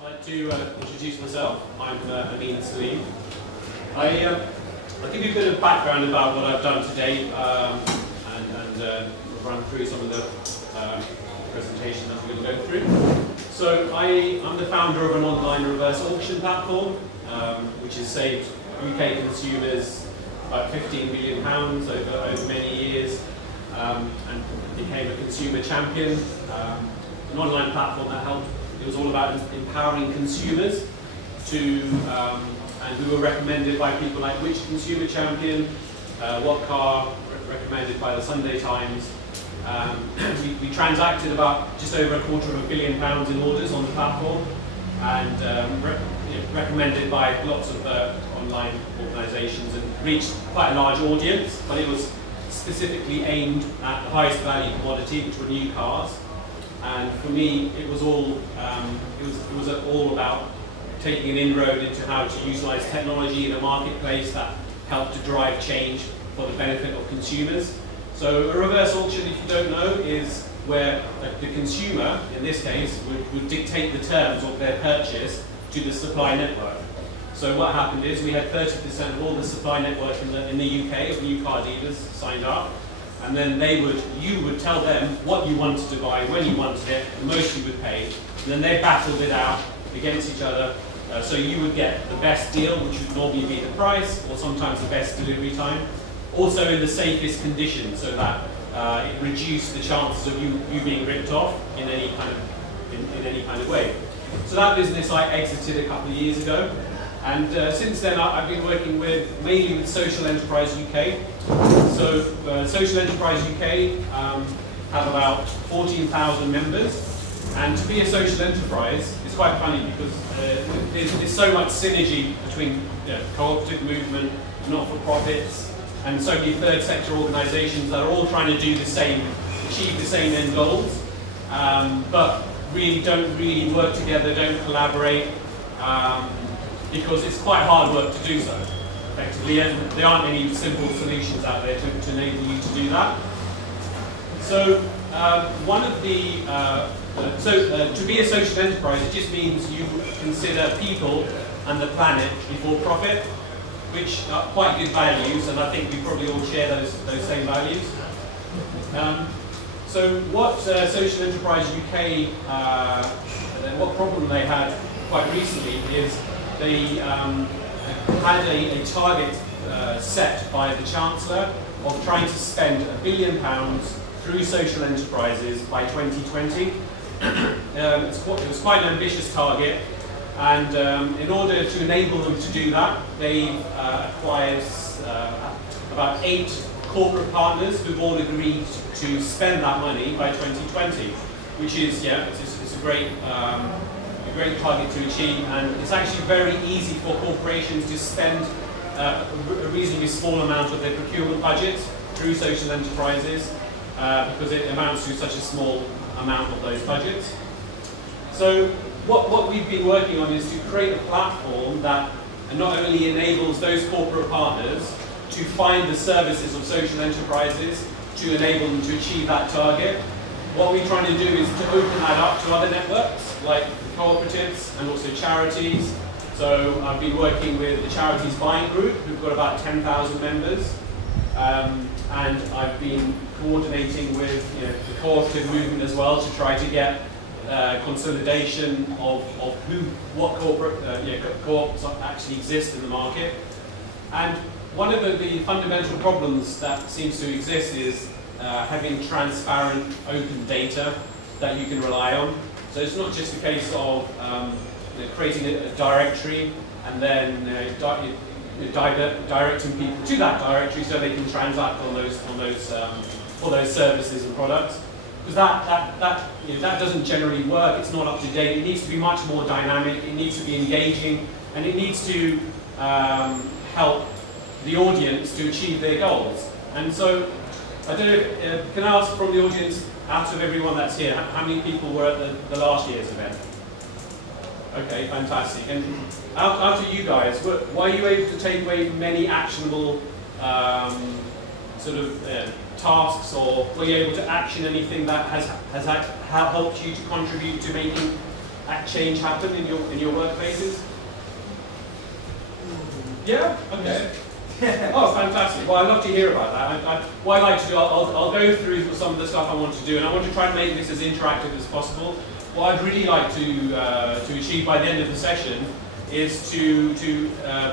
I'd like to introduce myself. I'm Amin Saleem. I'll give you a bit of background about what I've done today and run through some of the presentation that we're going to go through. So I'm the founder of an online reverse auction platform which has saved UK consumers about £15 million over many years and became a consumer champion. An online platform that helped. It was all about empowering consumers to, and we were recommended by people like Which Consumer Champion, What Car, recommended by the Sunday Times. We transacted about just over £250 million in orders on the platform, and recommended by lots of online organisations, and reached quite a large audience. But it was specifically aimed at the highest value commodity, which were new cars. And for me, it was all all about taking an inroad into how to utilise technology in a marketplace that helped to drive change for the benefit of consumers. So a reverse auction, if you don't know, is where the consumer, in this case, would dictate the terms of their purchase to the supply network. So what happened is we had 30% of all the supply network in the UK of new car dealers signed up. And then you would tell them what you wanted to buy, when you wanted it, the most you would pay. And then they battled it out against each other. So you would get the best deal, which would normally be the price, or sometimes the best delivery time. Also in the safest conditions, so that it reduced the chances of you being ripped off in any kind of way. So that business I exited a couple of years ago. And since then I've been working mainly with Social Enterprise UK. So Social Enterprise UK have about 14,000 members, and to be a social enterprise is quite funny because there's so much synergy between cooperative movement, not-for-profits, and so many third sector organisations that are all trying to do the same, achieve the same end goals, but don't really work together, don't collaborate, because it's quite hard work to do so. Effectively, and there aren't any simple solutions out there to enable you to do that. So to be a social enterprise, it just means you consider people and the planet before profit, which are quite good values, and I think we probably all share those same values. So what Social Enterprise UK, what problem they had quite recently is they had a target set by the Chancellor of trying to spend £1 billion through social enterprises by 2020. It was quite an ambitious target, and in order to enable them to do that, they acquired about 8 corporate partners who've all agreed to spend that money by 2020, which is, it's a great target to achieve, and it's actually very easy for corporations to spend a reasonably small amount of their procurement budgets through social enterprises because it amounts to such a small amount of those budgets. So what we've been working on is to create a platform that not only enables those corporate partners to find the services of social enterprises to enable them to achieve that target. What we're trying to do is to open that up to other networks like cooperatives and also charities. So I've been working with the Charities Buying Group, who've got about 10,000 members, and I've been coordinating with the cooperative movement as well to try to get consolidation of what corporate co-ops actually exist in the market. And one of the fundamental problems that seems to exist is having transparent, open data that you can rely on. So it's not just a case of creating a directory and then directing people to that directory so they can transact on those services and products. Because that doesn't generally work. It's not up to date. It needs to be much more dynamic. It needs to be engaging, and it needs to help the audience to achieve their goals. And so, I don't know, can I ask from the audience, out of everyone that's here, how many people were at the last year's event? Okay, fantastic. And out of you guys, were you able to take away many actionable tasks, or were you able to action anything that has helped you to contribute to making that change happen in your workplaces? Yeah? Okay. Oh, fantastic. Well, I'd love to hear about that. What I'd like to do, I'll go through some of the stuff I want to do, and I want to try and make this as interactive as possible. What I'd really like to achieve by the end of the session is to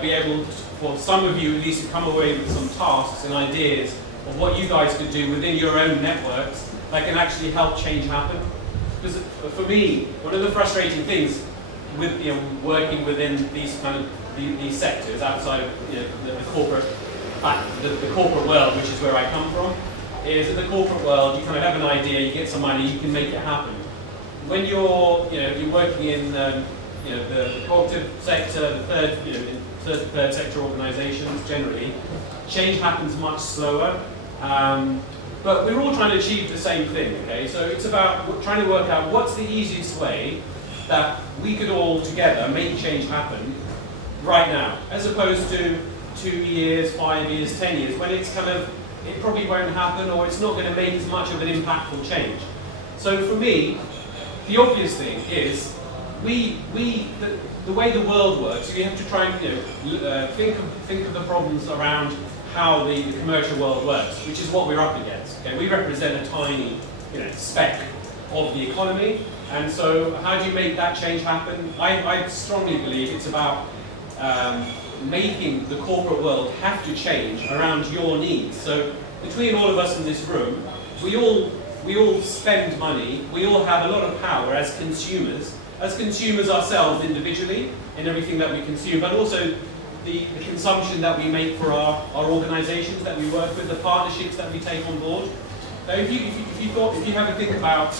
be able, for some of you at least, to come away with some tasks and ideas of what you guys could do within your own networks that can actually help change happen. Because for me, one of the frustrating things with working within these kind of these sectors outside of the corporate world, which is where I come from, is in the corporate world you kind of have an idea, you get some money, you can make it happen. When you're working in the cooperative sector, the third sector organisations generally, change happens much slower. But we're all trying to achieve the same thing, okay? So it's about trying to work out what's the easiest way that we could all together make change happen right now, as opposed to 2 years, 5 years, 10 years, when it's kind of, it probably won't happen or it's not going to make as much of an impactful change. So for me, the obvious thing is, the way the world works, we have to try and think of the problems around how the commercial world works, which is what we're up against. Okay? We represent a tiny speck of the economy, and so how do you make that change happen? I strongly believe it's about making the corporate world have to change around your needs. So between all of us in this room, we all spend money, we all have a lot of power as consumers ourselves individually in everything that we consume, but also the consumption that we make for our organisations that we work with, the partnerships that we take on board. So if you have a think about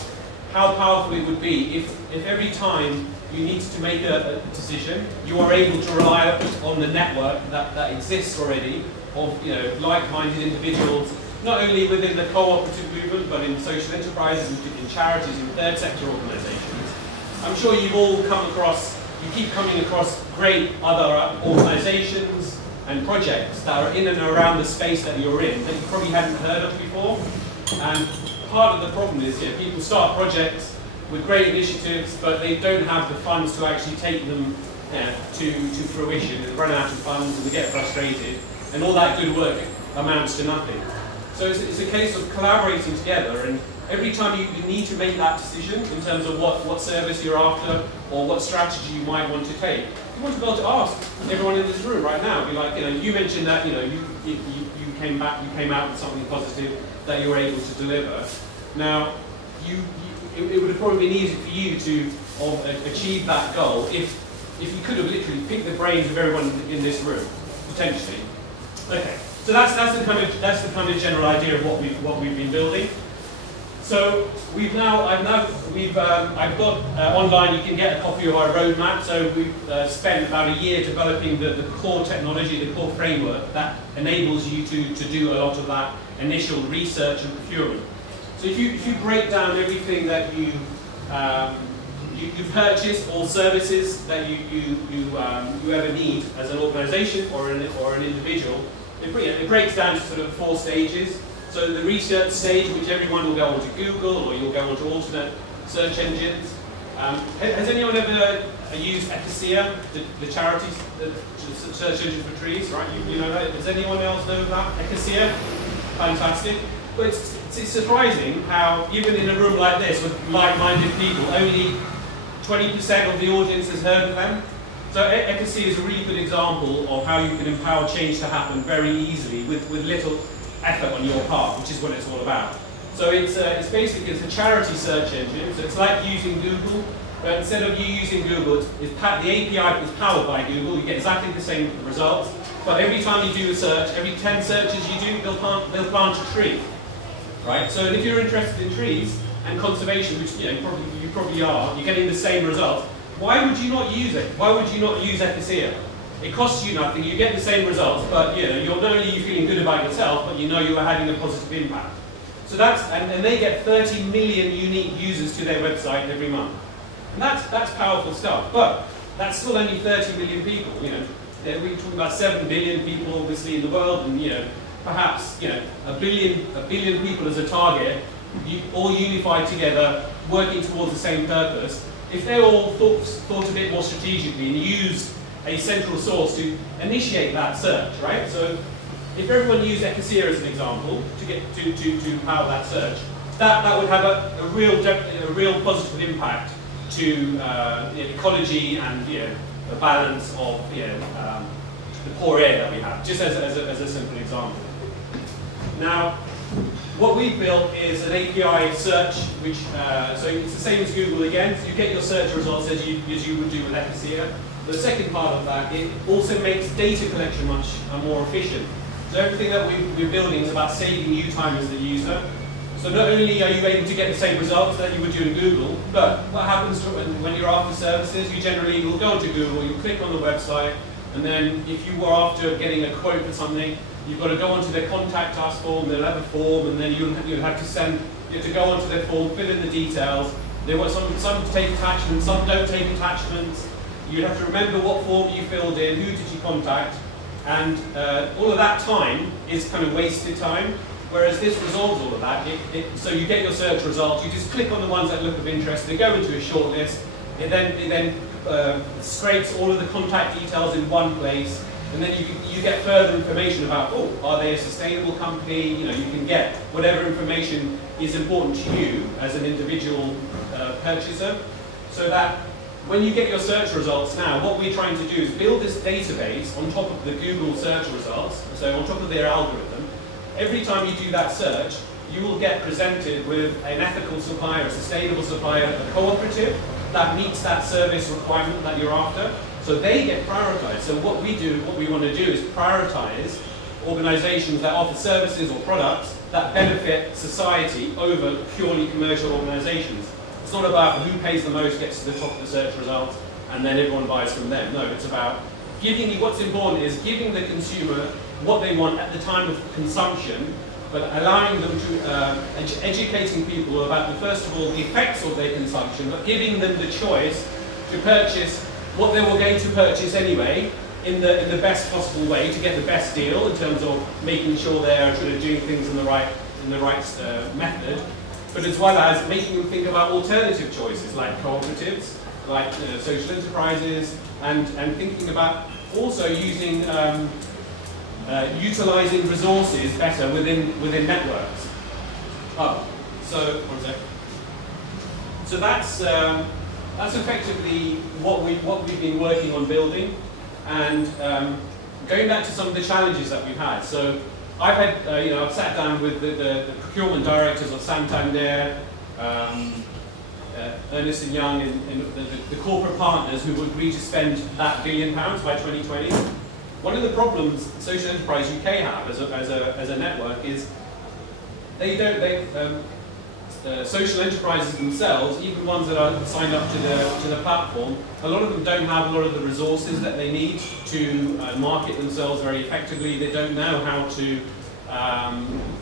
how powerful it would be if every time you need to make a decision, you are able to rely on the network that exists already of like-minded individuals, not only within the cooperative movement, but in social enterprises, in charities, in third sector organisations. I'm sure you've all you keep coming across great other organisations and projects that are in and around the space that you're in that you probably hadn't heard of before. And part of the problem is people start projects with great initiatives, but they don't have the funds to actually take them to fruition, and run out of funds and they get frustrated, and all that good work amounts to nothing. So it's a case of collaborating together, and every time you need to make that decision in terms of what service you're after or what strategy you might want to take, you want to be able to ask everyone in this room right now. Be like, you mentioned that you came out with something positive that you were able to deliver. Now, it would have probably been easy for you to achieve that goal if you could have literally picked the brains of everyone in this room, potentially. Okay, so that's the kind of general idea of what we've been building. So I've got online. You can get a copy of our roadmap. So we've spent about a year developing the core technology, the core framework that enables you to do a lot of that initial research and procurement. So if you break down everything that you purchase, all services that you ever need as an organisation or an individual, it breaks down to sort of 4 stages. So the research stage, which everyone will go onto Google or you'll go onto alternate search engines. Has anyone ever used Ecosia, the charity, the search engine for trees? Right? You know that. Does anyone else know that? Ecosia? Fantastic. But it's surprising how, even in a room like this with like-minded people, only 20% of the audience has heard of them. So Ecosia is a really good example of how you can empower change to happen very easily with little effort on your part, which is what it's all about. So it's a charity search engine. So it's like using Google, but instead of you using Google, the API is powered by Google. You get exactly the same results, but every time you do a search, every 10 searches you do, they'll plant a tree. Right? So if you're interested in trees and conservation, which you probably are, you're getting the same results. Why would you not use it? Why would you not use Ecosia? It costs you nothing. You get the same results, but you're not only feeling good about yourself, but you know you are having a positive impact. So and they get 30 million unique users to their website every month, and that's powerful stuff. But that's still only 30 million people. We're talking about 7 billion people, obviously, in the world, and perhaps a billion people as a target, all unified together, working towards the same purpose. if they all thought a bit more strategically and used a central source to initiate that search, right? So if everyone used Ecosia as an example to get to power that search, that would have a real positive impact to ecology and the balance of the poor air that we have, just as a simple example. Now, what we've built is an API search, which so it's the same as Google again. So you get your search results as you would do with Ecosia. The second part of that, it also makes data collection much more efficient. So everything that we're building is about saving you time as the user. So not only are you able to get the same results that you would do in Google, but what happens when you're after services, you generally will go into Google, you click on the website, and then if you were after getting a quote for something, you've got to go onto their contact us form, they'll have a form, and then you have to go onto their form, fill in the details. They want some take attachments, some don't take attachments. You'd have to remember what form you filled in, who did you contact, and all of that time is kind of wasted time. Whereas this resolves all of that. So you get your search results, you just click on the ones that look of interest, they go into a short list, it then scrapes all of the contact details in one place, and then you get further information about, oh, are they a sustainable company? You can get whatever information is important to you as an individual purchaser, so that when you get your search results now, what we're trying to do is build this database on top of the Google search results, so on top of their algorithm. Every time you do that search, you will get presented with an ethical supplier, a sustainable supplier, a cooperative that meets that service requirement that you're after. So they get prioritized. So what we want to do is prioritize organizations that offer services or products that benefit society over purely commercial organizations. It's not about who pays the most, gets to the top of the search results, and then everyone buys from them. No, it's about giving you, what's important is giving the consumer what they want at the time of consumption, but allowing them to, educating people about, first of all, the effects of their consumption, but giving them the choice to purchase what they were going to purchase anyway, in the best possible way, to get the best deal in terms of making sure they are sort of doing things in the right method, but as well as making them think about alternative choices like cooperatives, like social enterprises, and thinking about also using utilizing resources better within networks. So one sec. So that's effectively what we've been working on building, and going back to some of the challenges that we've had. So I've had I've sat down with the procurement directors of Santander, Ernst & Young, and the corporate partners who would agree to spend that £1 billion by 2020. One of the problems Social Enterprise UK have as a network is social enterprises themselves, even ones that are signed up to the platform, a lot of them don't have a lot of the resources that they need to market themselves very effectively. They don't know how to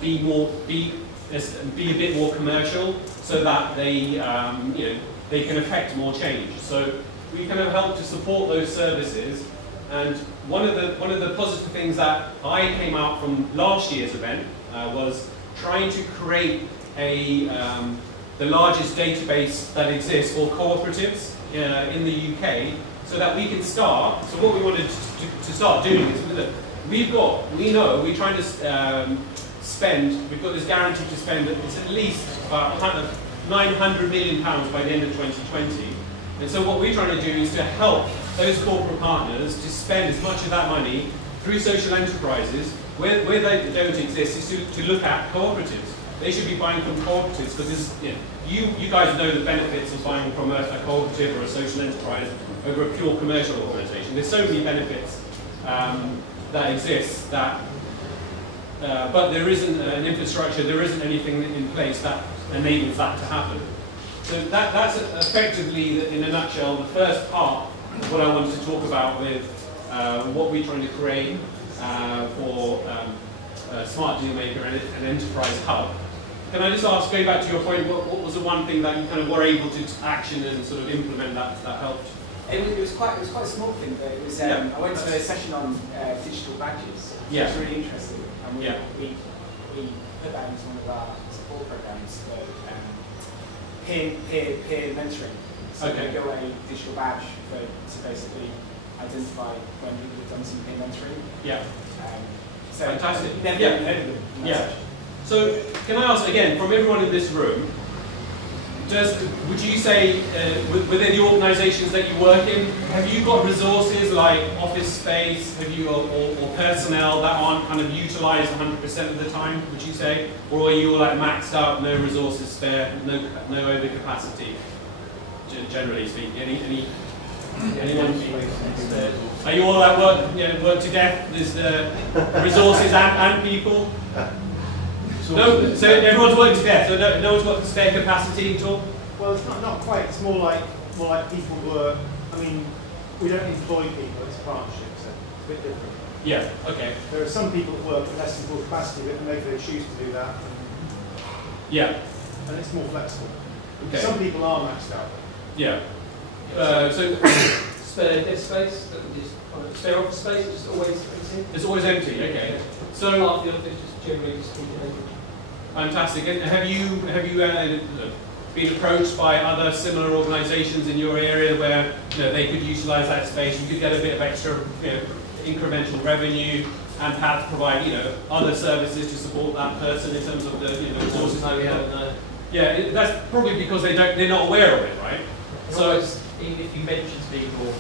be a bit more commercial, so that they can affect more change. So we kind of help to support those services. And one of the positive things that I came out from last year's event was trying to create the largest database that exists for cooperatives in the UK, so that we can start. So what we wanted to start doing is, we're trying to spend. We've got this guarantee to spend. It's at least about £900 million by the end of 2020. And so what we're trying to do is to help those corporate partners to spend as much of that money through social enterprises where they don't exist, is to look at cooperatives. They should be buying from cooperatives, because you guys know the benefits of buying from a cooperative or a social enterprise over a pure commercial organisation. There's so many benefits that exist, that, but there isn't an infrastructure, there isn't anything in place that enables that to happen. So that's effectively, in a nutshell, the first part of what I wanted to talk about with what we're trying to create for Smart Dealmaker and an enterprise hub. Can I just ask, going back to your point, what was the one thing that you kind of were able to action and sort of implement that helped? It was quite a small thing, but it was. I went to a session on digital badges. Yeah. It was really interesting, and we put that into one of our support programs for peer mentoring. So Okay. we go a digital badge to basically identify when people have done something in entry. Yeah. So Fantastic. never Yeah. them. Yeah. So can I ask again, from everyone in this room, would you say within the organisations that you work in, have you got resources like office space, have you or personnel that aren't kind of utilised 100% of the time? Would you say, or are you all like maxed out, no resources spare, no overcapacity? Generally speaking, anyone? Are you all at work to death? There's resources and people. No, so everyone's working to death, so no one's got spare capacity at all? Well, it's not quite, it's more like people work, I mean, we don't employ people, it's a partnership, so it's a bit different. Yeah, okay. There are some people that work with less than full capacity, but maybe they choose to do that. Yeah. And it's more flexible. Okay. Some people are maxed out. Yeah. So spare desk space, spare office space, it's always empty. It's always empty, okay. So half the office just generally just empty. fantastic. And have you been approached by other similar organisations in your area where they could utilise that space? You could get a bit of extra incremental revenue and perhaps provide other services to support that person in terms of the resources. No, we haven't. No. Yeah, that's probably because they're not aware of it, right? So even if you mention to people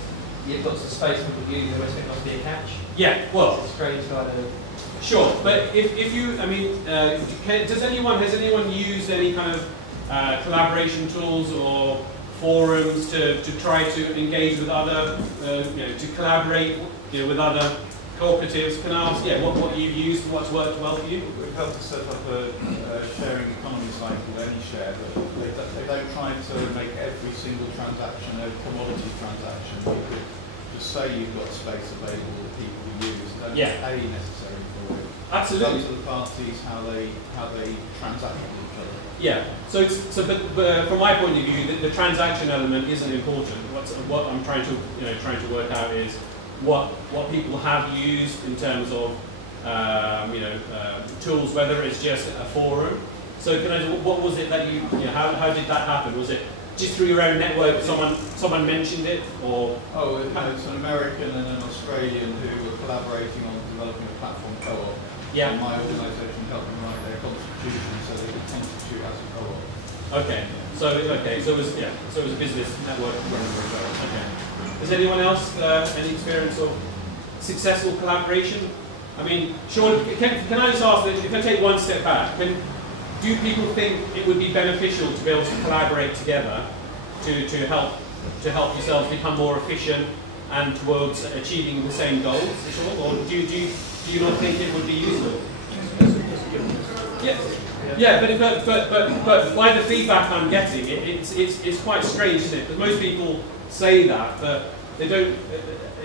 you've got some space for you, the rest of it must be a catch. Yeah, well, it's a strange kind of. Sure, but if you, I mean, has anyone used any kind of collaboration tools or forums to try to engage with other, to collaborate, with other cooperatives? Can I ask, what you've used, what's worked well for you? We've helped to set up a sharing economy site called AnyShare, but they don't try to make every single transaction a commodity transaction. You could just say you've got space available that people use, don't pay necessarily for it. Absolutely. It's up to the parties how they transact with each other. Yeah. But from my point of view, the transaction element isn't important. What I'm trying to work out is what people have used in terms of tools, whether it's just a forum. So what was it that how did that happen? Was it just through your own network? Someone mentioned it, or It's an American and an Australian who were collaborating on developing a platform co-op. Yeah. And my organisation helped them write their constitution so they could constitute as a co-op. Okay. So it was a business network running for each other. Okay. Has anyone else any experience of successful collaboration? I mean, Sean, can I just ask, if I take one step back, do people think it would be beneficial to be able to collaborate together to help yourselves become more efficient and towards achieving the same goals at all? Or do you not think it would be useful? Yes. Yeah, but by the feedback I'm getting, it's quite strange, isn't it? Because most people say that, but they don't.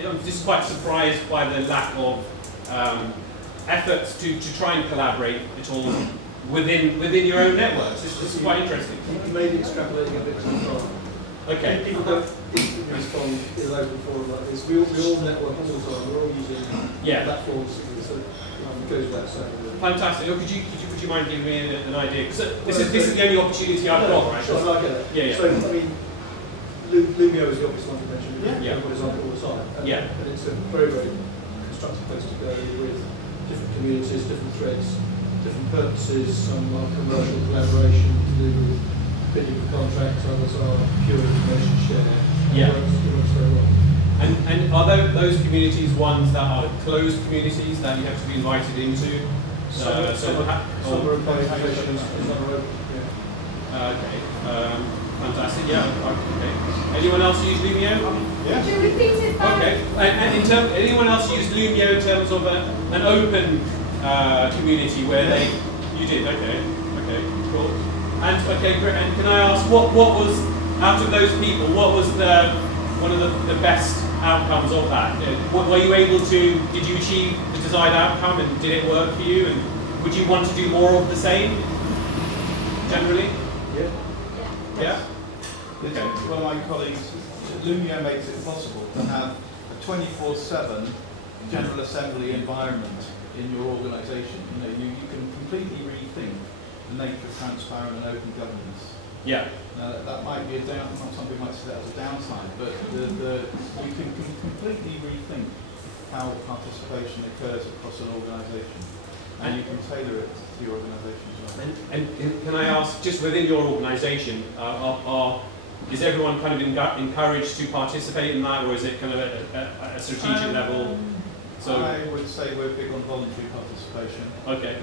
I'm just quite surprised by the lack of efforts to try and collaborate at all within your own networks. It's quite interesting. You may be extrapolating a bit too far. Okay. People don't instantly respond in an open forum like this. We all network all the time. We're all using platforms, so it goes without saying. Fantastic. Would you mind giving me an idea? Because this is the only opportunity I've got, right? Sure, I get it. Yeah. So I mean, Lumio is the obvious one to mention. Yeah. Everybody's on it all the time. And it's a very, very constructive place to go with different communities, different threads, different purposes. Some are commercial collaboration to do with bidding for contracts, others are pure information share. Yeah. It works very well. And are those communities ones that are closed communities that you have to be invited into? Some are open applications, some are open. Okay. Fantastic. Yeah. Okay. Anyone else use Lumio? Yeah. Could you repeat it back? Okay. And anyone else use Lumio in terms of an open community where you did? Okay. Okay. Cool. And great. And can I ask what was out of those people? What was one of the best outcomes of that? Were you able to? Did you achieve the desired outcome, and did it work for you? And would you want to do more of the same? Generally. Yeah. Okay. One of my colleagues, Lumio makes it possible to have a 24/7 General Assembly environment in your organisation. You can completely rethink the nature of transparent and open governance. Yeah. Now, that might be some people might see that as a downside, but you can completely rethink how participation occurs across an organisation, and you can tailor it to your organisation as well. And can I ask, just within your organisation, is everyone kind of encouraged to participate in that, or is it kind of at a strategic level? So I would say we're big on voluntary participation. Okay.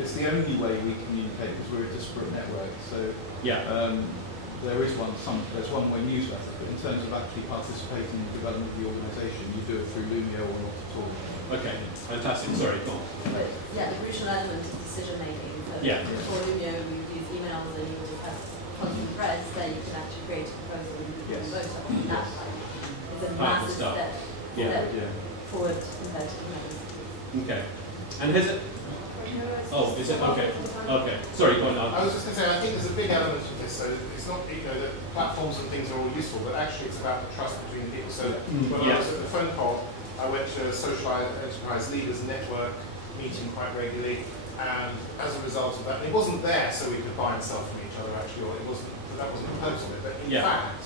It's the only way we communicate because we're a disparate network. So yeah. There's one way newsletter, but in terms of actually participating in the development of the organisation, you do it through Lumio or not at all. Okay, fantastic. Sorry, go on. But yeah, the crucial element is decision making. So yeah. For Lumio, we use emails and you will have constant threads, then you can actually create a proposal and you can vote on that. It's a massive step forward compared to emails. Okay. And has it? Oh, is it? Okay. Okay. Sorry, go on. I was just going to say, I think there's a big element of this. So it's not, that platforms and things are all useful, but actually it's about the trust between people. So when I was at the phone call, I went to a social enterprise leaders network meeting quite regularly, and as a result of that, it wasn't there so we could buy and sell from each other actually, or that wasn't the purpose of it. But in fact,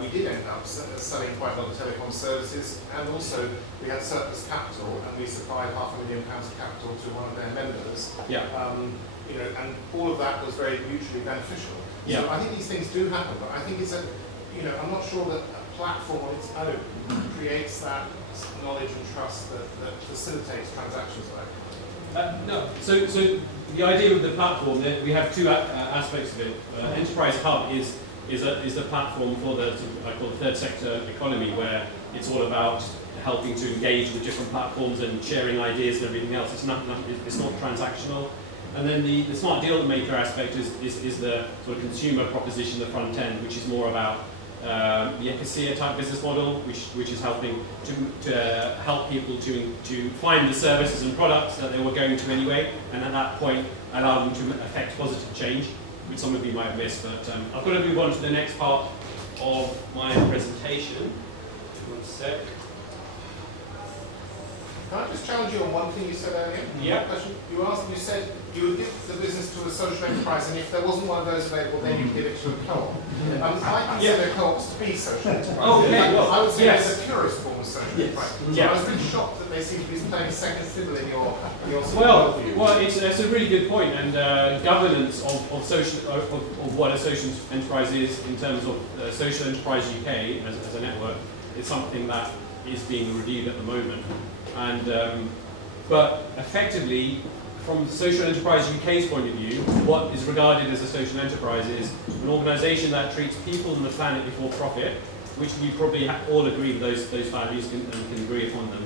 we did end up selling quite a lot of telecom services, and also we had surplus capital, and we supplied £500,000 of capital to one of their members. Yeah. And all of that was very mutually beneficial. Yeah. So I think these things do happen, but I think it's I'm not sure that a platform on its own creates that knowledge and trust that facilitates transactions like that. No. So the idea of the platform, we have two aspects of it. Enterprise Hub is a platform for the I call the third sector economy, where it's all about helping to engage with different platforms and sharing ideas and everything else. It's not transactional. And then the smart deal maker aspect is the sort of consumer proposition, the front end, which is more about the ecosia type business model, which is helping to help people to find the services and products that they were going to anyway, and at that point allow them to affect positive change, which some of you might have missed. But I've got to move on to the next part of my presentation. One sec. Can I just challenge you on one thing you said earlier? Yeah. You said you would give the business to a social enterprise, and if there wasn't one of those available, then you'd give it to a co-op. I consider co-ops to be social enterprise. Okay, well, I would say yes. it's the purest form of social enterprise. Yeah. I was really shocked that they seem to be playing second fiddle in your Well, it's a really good point, and governance of what a social enterprise is in terms of Social Enterprise UK as a network is something that is being reviewed at the moment. And but effectively, from Social Enterprise UK's point of view, what is regarded as a social enterprise is an organisation that treats people and the planet before profit, which we probably all agree with those values and can agree upon them.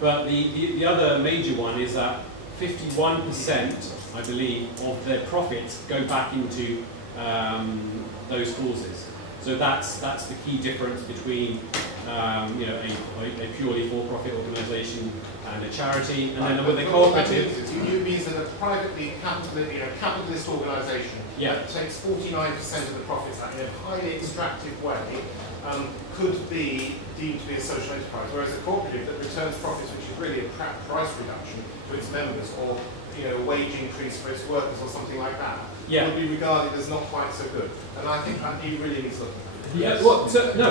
But the other major one is that 51%, I believe, of their profits go back into those causes. So that's the key difference between a purely for-profit organisation and a charity, and then with a cooperative. It means that a privately capitalist organisation that takes 49% of the profits out in a highly extractive way could be deemed to be a social enterprise, whereas a cooperative that returns profits, which is really a price reduction to its members, or a wage increase for its workers, or something like that, would be regarded as not quite so good. And I think that really needs looking. Yes. Well, so, no,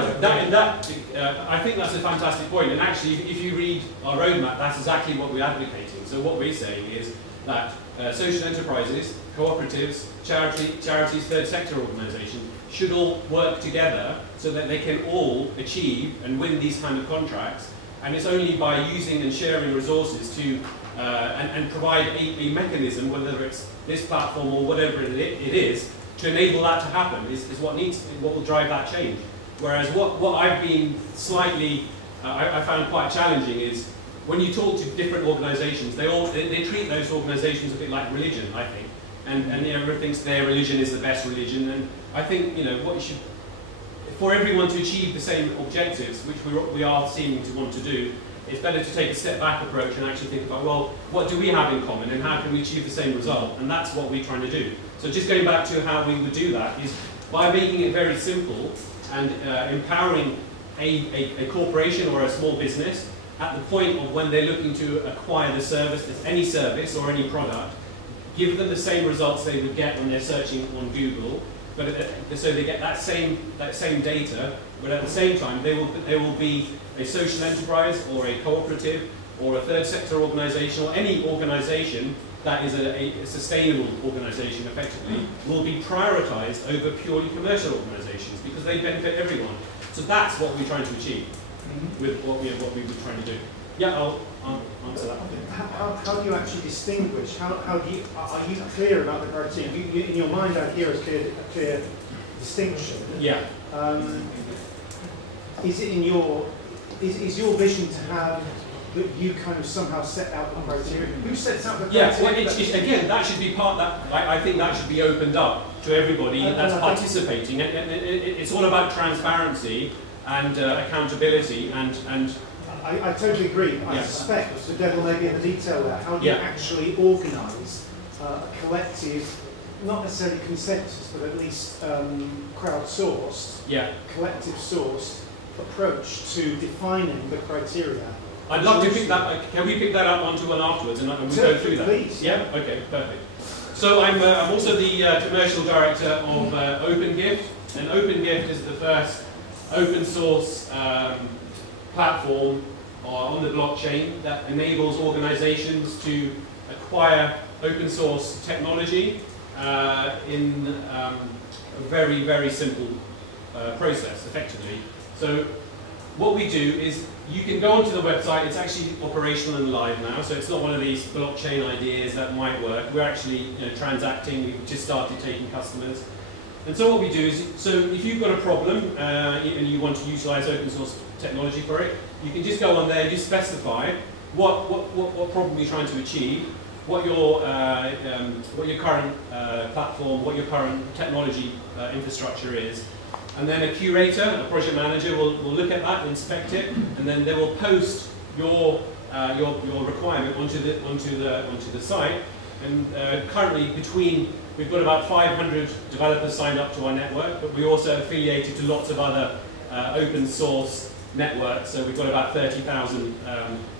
I think that's a fantastic point. And actually, if you read our roadmap, that's exactly what we're advocating. So what we're saying is that social enterprises, cooperatives, charities, third sector organisations should all work together so that they can all achieve and win these kind of contracts. And it's only by using and sharing resources to and provide a mechanism, whether it's this platform or whatever it is, to enable that to happen is what will drive that change. Whereas what I've been slightly, I found quite challenging is when you talk to different organisations, they treat those organisations a bit like religion, I think, and everyone thinks their religion is the best religion. And I think what you should, for everyone to achieve the same objectives, which we are seeming to want to do, it's better to take a step back approach and actually think about, well, what do we have in common and how can we achieve the same result? And that's what we're trying to do. So just going back to how we would do that is by making it very simple and empowering a corporation or a small business at the point of when they're looking to acquire the service, any service or any product, give them the same results they would get when they're searching on Google, but so they get that same data, but at the same time there will be a social enterprise or a cooperative or a third sector organisation or any organisation that is a sustainable organisation effectively will be prioritised over purely commercial organisations because they benefit everyone. So that's what we're trying to achieve with what we were trying to do. Yeah, I'll answer that. How do you actually distinguish? How do you, are you clear about the criteria? In your mind, I hear a clear distinction. Yeah. Is it in your is your vision to have that you kind of somehow set out the criteria? Who sets out the criteria? Yeah, well, again, that should be part that. I think that should be opened up to everybody that's participating. It's all about transparency and accountability and. I totally agree. I suspect the devil may be in the detail there. How do you actually organise a collective, not necessarily consensus, but at least crowdsourced, collective sourced approach to defining the criteria? I'd love to pick that. Can we pick that up onto one afterwards and we'll go through that? Please. Yeah. Okay. Perfect. So I'm also the commercial director of OpenGift, and OpenGift is the first open source platform on the blockchain that enables organizations to acquire open source technology in a very, very simple process, effectively. So what we do is you can go onto the website, it's actually operational and live now, so it's not one of these blockchain ideas that might work. We're actually transacting, we've just started taking customers. And so what we do is, so if you've got a problem and you want to utilize open source technology for it, you can just go on there and just specify what problem you're trying to achieve, what your current platform, what your current technology infrastructure is. And then a curator, a project manager, will look at that, inspect it, and then they will post your requirement onto the site. And currently, we've got about 500 developers signed up to our network, but we're also affiliated to lots of other open source networks. So we've got about 30,000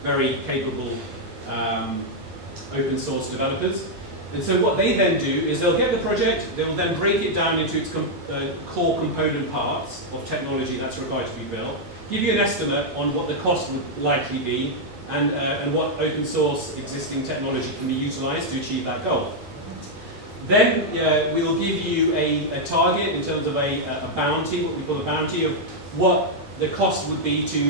very capable open source developers. And so what they then do is they'll get the project, they'll then break it down into its core component parts of technology that's required to be built, give you an estimate on what the cost would likely be, and what open source existing technology can be utilized to achieve that goal. Then we will give you a target in terms of a bounty, what we call a bounty, of what the cost would be to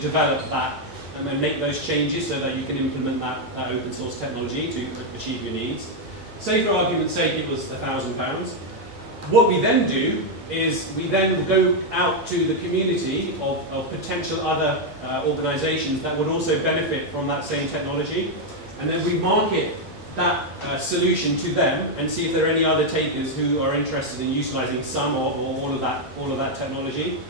develop that and make those changes so that you can implement that open source technology to achieve your needs. Say for argument's sake it was £1,000. What we then do is we then go out to the community of potential other organisations that would also benefit from that same technology, and then we market that solution to them and see if there are any other takers who are interested in utilising some or all of that technology.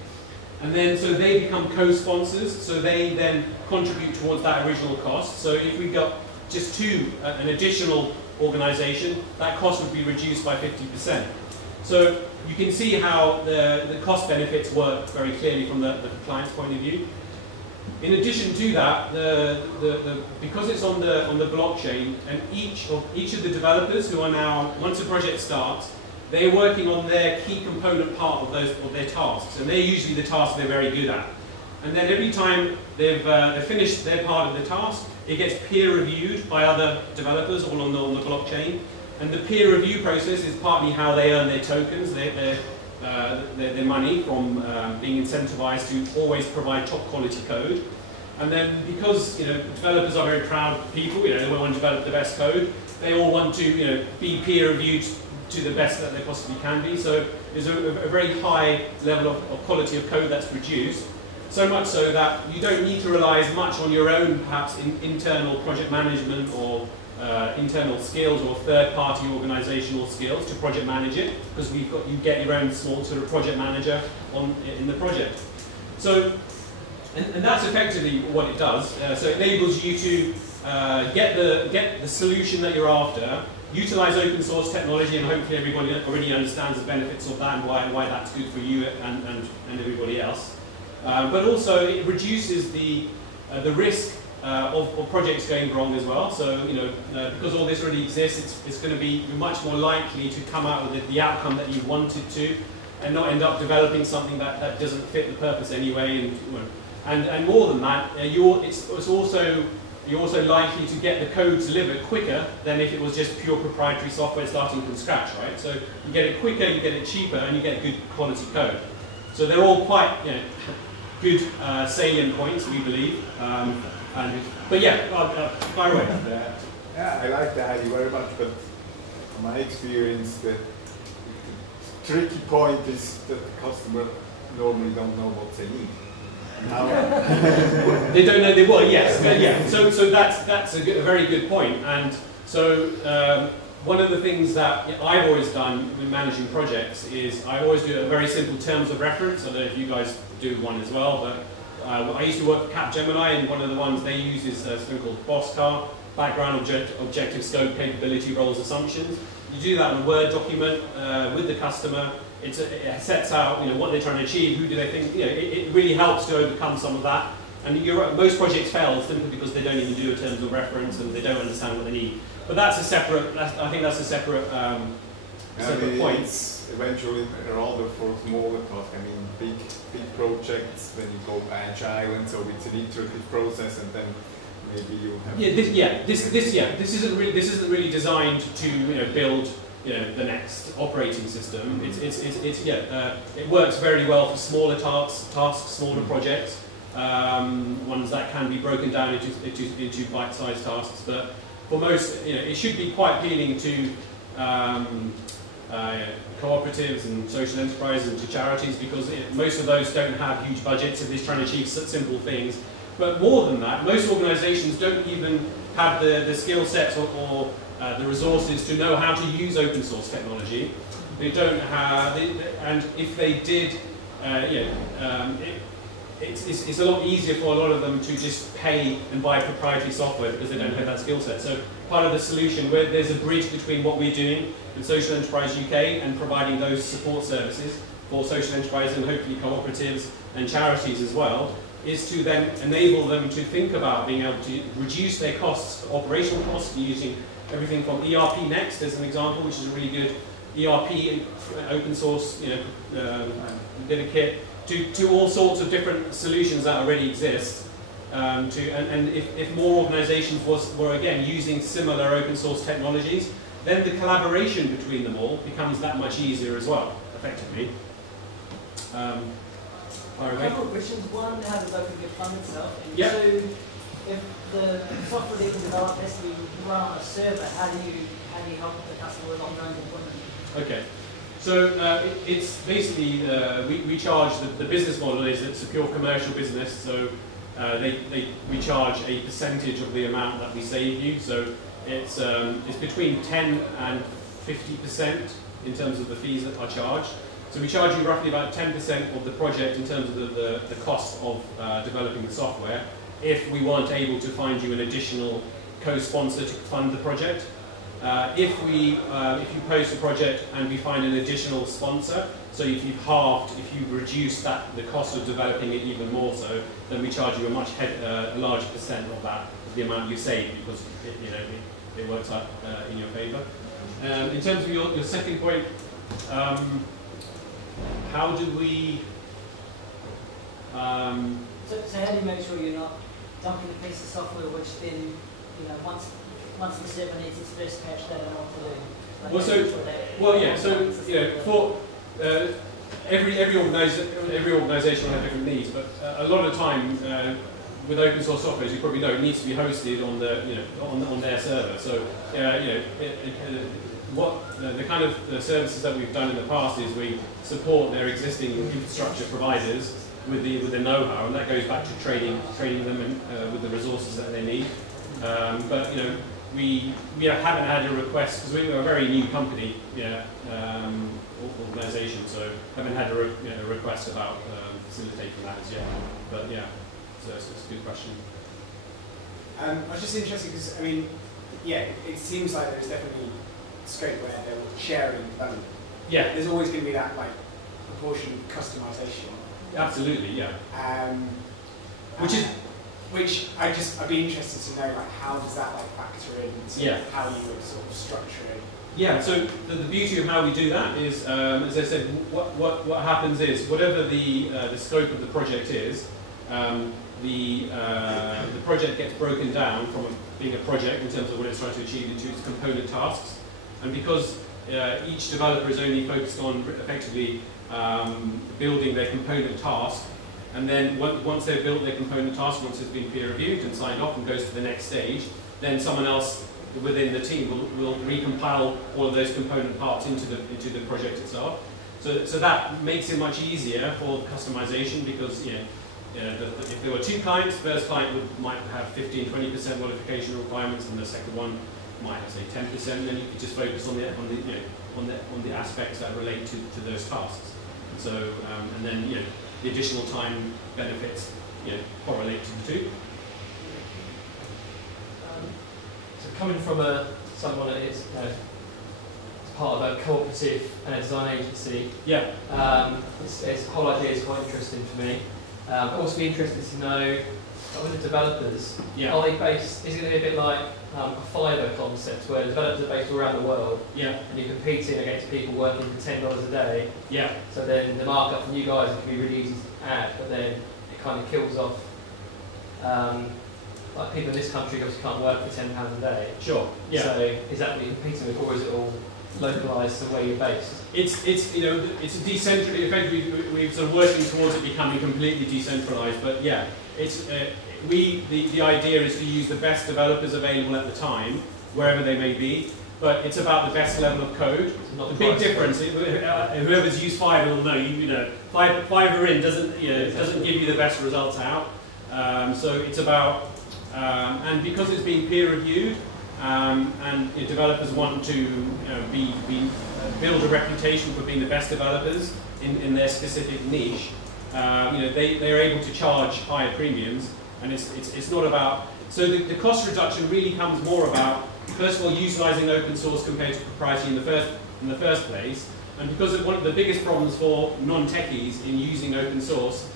And then so they become co-sponsors, so they then contribute towards that original cost. So if we got just an additional organisation, that cost would be reduced by 50%. So you can see how the cost benefits work very clearly from the client's point of view. In addition to that, because it's on the blockchain, and each of the developers who are now, once a project starts, they're working on their key component part of their tasks, and they're usually the tasks they're very good at. And then every time they've finished their part of the task, it gets peer reviewed by other developers all on the blockchain. And the peer review process is partly how they earn their tokens, their money from being incentivized to always provide top quality code. And then because developers are very proud people, they want to develop the best code, they all want to be peer reviewed to the best that they possibly can be. So there's a very high level of quality of code that's produced. So much so that you don't need to rely as much on your own, perhaps, internal project management or internal skills or third-party organizational skills to project manage it, because you get your own small sort of project manager in the project. So, and that's effectively what it does. So it enables you to get the solution that you're after, utilize open source technology, and hopefully everybody already understands the benefits of that and why that's good for you and everybody else. But also it reduces the risk of projects going wrong as well. So, you know, because all this already exists, it's going to be much more likely to come out with the outcome that you wanted to, and not end up developing something that doesn't fit the purpose anyway. And more than that, you're also likely to get the code delivered quicker than if it was just pure proprietary software starting from scratch, right? So you get it quicker, you get it cheaper, and you get good quality code. So they're all quite, you know, good salient points, we believe. But yeah, fire away. Yeah, I like the idea very much, but from my experience, the tricky point is that the customer normally don't know what they need. They don't know they will. Yes, yeah. So that's a very good point. And so one of the things that I've always done when managing projects is I always do a very simple terms of reference. I don't know if you guys do one as well, but I used to work for Capgemini, and one of the ones they use is something called BOSCAR, background, objective, scope, capability, roles, assumptions. You do that in a Word document with the customer. It sets out, you know, what they're trying to achieve, who do they think, you know, it really helps to overcome some of that. And you're right, most projects fail simply because they don't even do a terms of reference and they don't understand what they need. But that's a separate, I think that's a separate, separate point. It's eventually rather for smaller tasks. I mean, big projects, when you go agile and so it's an iterative process, and then maybe you have. This isn't really designed to, you know, build, you know, the next operating system. It works very well for smaller tasks, smaller projects, ones that can be broken down into bite-sized tasks. But for most, you know, it should be quite appealing to cooperatives and social enterprises and to charities, because most of those don't have huge budgets if they're trying to achieve simple things. But more than that, most organisations don't even have the skill sets or the resources to know how to use open source technology. They don't have, and if they did, it's a lot easier for a lot of them to just pay and buy proprietary software because they don't have that skill set. So part of the solution, where there's a bridge between what we're doing in Social Enterprise UK and providing those support services for social enterprise and hopefully cooperatives and charities as well, is to then enable them to think about being able to reduce their costs, operational costs, using everything from ERP Next as an example, which is a really good ERP open source, you know, bit of kit, to all sorts of different solutions that already exist. And if more organisations were again using similar open source technologies, then the collaboration between them all becomes that much easier as well, effectively. A couple of questions. One, how does OpenGIT fund itself? And yeah. two, if the software that you develop has to be run on a server, how do you help the customer with ongoing deployment? Okay. So it's basically, we charge, the business model is it's a pure commercial business, so we charge a percentage of the amount that we save you. So it's between 10 and 50% in terms of the fees that are charged. So we charge you roughly about 10% of the project in terms of the cost of developing the software, if we weren't able to find you an additional co-sponsor to fund the project. If you post a project and we find an additional sponsor, so if you've halved, if you've reduced the cost of developing it even more so, then we charge you a much larger percent of that, of the amount you save, because it works out in your favour. In terms of your second point, how do we... So how do you make sure you're not dumping a piece of software which then, once the server needs its first patch, they don't know what to do? For every organisation will have different needs, but a lot of the time with open source software, as you probably know, it needs to be hosted on on their server. So the kind of services that we've done in the past is we support their existing infrastructure providers with the know-how, and that goes back to training them with the resources that they need. But we haven't had a request, because we're a very new company, organisation, so haven't had a request about facilitating that as yet. But yeah, so it's a good question. I was just interested because it seems like there's definitely scope where they're sharing development. Yeah. There's always going to be that proportion of customization. Absolutely, yeah. Which is which I'd be interested to know, like, how does that like factor into how you would sort of structure it? Yeah, so the beauty of how we do that is, as I said, what happens is, whatever the scope of the project is, the project gets broken down from being a project in terms of what it's trying to achieve into its component tasks. And because each developer is only focused on effectively building their component task, and then once they've built their component task, once it's been peer reviewed and signed off and goes to the next stage, then someone else within the team will recompile all of those component parts into the project itself. So that makes it much easier for customization, because if there were two clients, the first client might have 15-20% modification requirements, and the second one might have, say, 10%. And then you could just focus on the aspects that relate to those tasks. And so and then the additional time benefits correlate to the two. So coming from someone that is part of a cooperative design agency, this whole idea is quite interesting for me. I'd also be interested to know, with the developers, are they based, is it going to be a bit like a Fiverr concept, where developers are based all around the world, and you're competing against people working for $10 a day, so then the markup from you guys can be really easy to add, but then it kind of kills off, like people in this country obviously can't work for £10 a day. Sure. So is that what you're competing with, or is it all localised to where you're based? It's a decentralized. Effectively, we're sort of working towards it becoming completely decentralized. But yeah, it's the idea is to use the best developers available at the time, wherever they may be. But it's about the best level of code. The big difference. Whoever's used Fiverr will know. Fiverr in doesn't give you the best results out. So it's about and because it's being peer reviewed. And developers want to build a reputation for being the best developers in their specific niche. They're able to charge higher premiums, and it's not about. So the cost reduction really comes more about, first of all, utilising open source compared to proprietary in the first place. And because one of the biggest problems for non-techies in using open source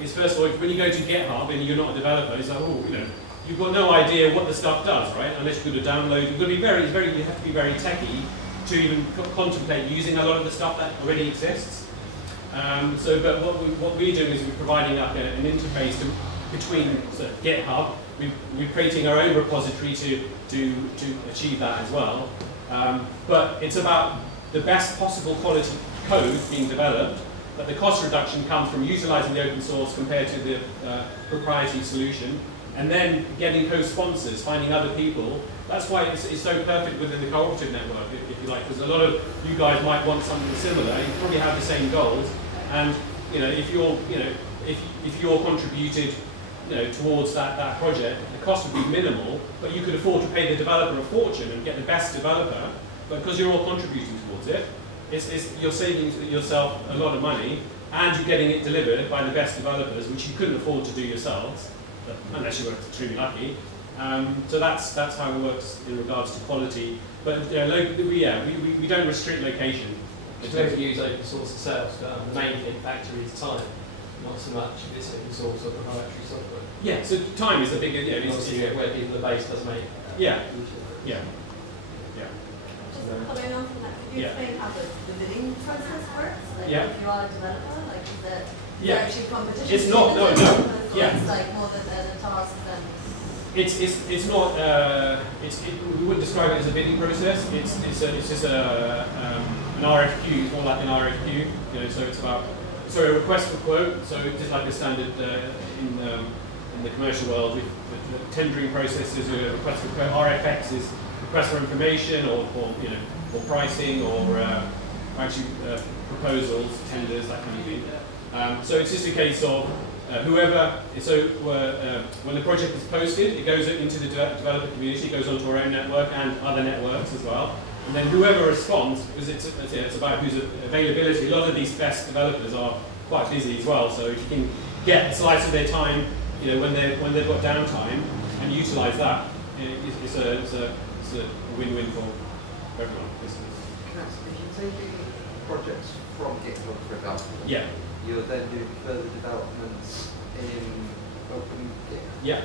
is, first of all, when you go to GitHub and you're not a developer, it's like, you've got no idea what the stuff does, right? Unless you go to download, you have to be very techie to even contemplate using a lot of the stuff that already exists. But what we're doing is we're providing up an interface between GitHub. We're creating our own repository to achieve that as well. But it's about the best possible quality code being developed. But the cost reduction comes from utilising the open source compared to the proprietary solution. And then getting co-sponsors, finding other people. That's why it's so perfect within the cooperative network, if you like, because a lot of you guys might want something similar. You probably have the same goals, and if you're contributed towards that project, the cost would be minimal, but you could afford to pay the developer a fortune and get the best developer. But because you're all contributing towards it, you're saving yourself a lot of money, and you're getting it delivered by the best developers, which you couldn't afford to do yourselves, unless you were extremely lucky. So that's how it works in regards to quality. But we don't restrict location. We don't use open source itself. The main factor is time, not so much if it's open source or proprietary software. Yeah. So time is the bigger. Obviously, where people are based does make. Following on from that, could you explain how the bidding process works? Like if you are a developer, like is there actually competition? It's not. No. It's like more than the tasks than. It's not. We wouldn't describe it as a bidding process. It's just an RFQ. It's more like an RFQ. So it's about a request for quote. So just like a standard in the commercial world, with the tendering process is a request for quote. RFX is request for information or pricing or actually proposals, tenders, that kind of thing. So it's just a case of whoever. So when the project is posted, it goes into the developer community, it goes onto our own network and other networks as well. And then whoever responds, because it's about whose availability. A lot of these best developers are quite busy as well. So if you can get a slice of their time, when they've got downtime, and utilise that, it's a win-win for everyone. If you're taking projects from GitHub, for example, you're then doing further developments in open GitHub. Yeah.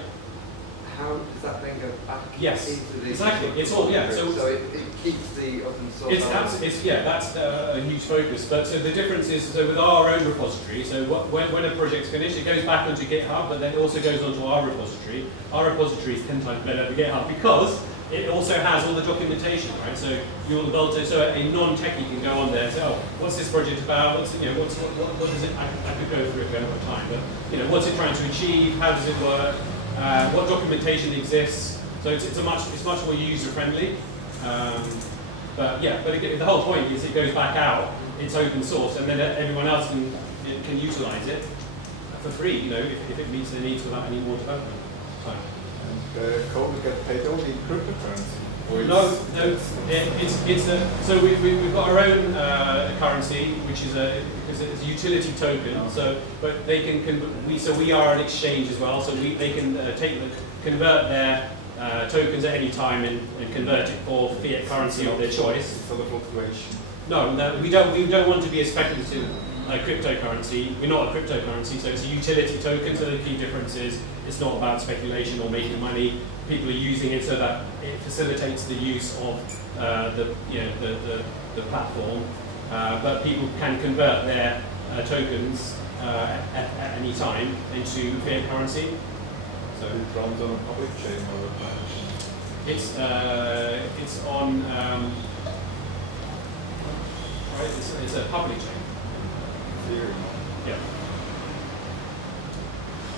How does that then go back into the... Exactly. It's all, yeah. So it keeps the open source... That's a huge focus. But so the difference is, so with our own repository, so when a project's finished, it goes back onto GitHub, but then it also goes onto our repository. Our repository is 10 times better than GitHub because it also has all the documentation, right? So you'll be able to, so a non-techie can go on there and say, oh, what's this project about? What does it? I could go through it, we haven't got time, but what's it trying to achieve? How does it work? What documentation exists? So it's much more user friendly. But again, the whole point is it goes back out. It's open source, and then everyone else can utilize it for free. If it meets their needs without any more development time. And code will get paid only in cryptocurrency. No. So we've got our own currency, which is it's a utility token. So, but they we are an exchange as well. So they can convert their tokens at any time and convert it for fiat currency of their choice. For the fluctuation. No, we don't want to be a speculative cryptocurrency. We're not a cryptocurrency, so it's a utility token. So the key difference is it's not about speculation or making money. People are using it so that it facilitates the use of the platform, but people can convert their tokens at any time into fiat currency. So it runs on a public chain or a private chain? It's on it's a public chain. Theory. Yeah.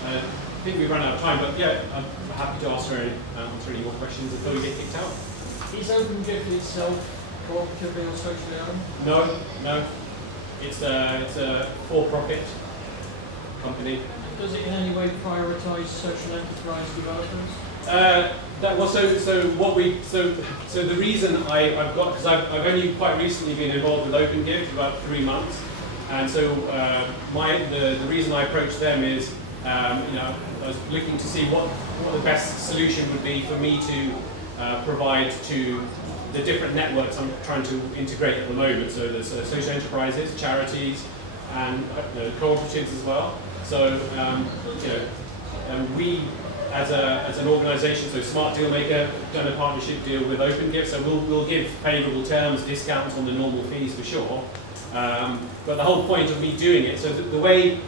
I think we've run out of time, but yeah, I'm happy to answer any more questions until we get kicked out. Is OpenGift itself cooperatively or socially owned? No. It's a for-profit company. Does it in any way prioritise social enterprise developers? So the reason I've got, because I've only quite recently been involved with OpenGift, about 3 months, and so the reason I approached them is I was looking to see what the best solution would be for me to provide to the different networks I'm trying to integrate at the moment. So there's social enterprises, charities, and cooperatives as well. So we, as an organisation, so Smart Dealmaker, done a partnership deal with OpenGift, so we'll give favourable terms, discounts on the normal fees for sure. But the whole point of me doing it, so the way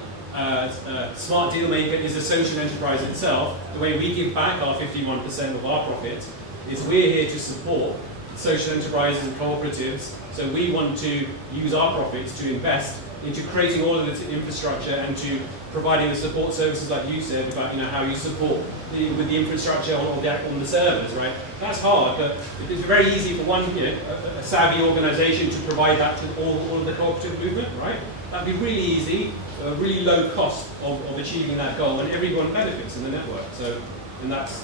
Smart Dealmaker is a social enterprise itself, the way we give back our 51% of our profits is we're here to support social enterprises and cooperatives. So we want to use our profits to invest into creating all of this infrastructure and to providing the support services like you said about how you support with the infrastructure on the servers, right? That's hard, but it's very easy for one a savvy organisation to provide that to all of the cooperative movement, right? That'd be really easy, really low cost of achieving that goal, and everyone benefits in the network. So that's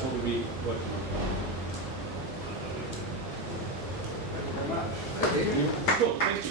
what we'll be working on. Thank you very much. Cool, thank you.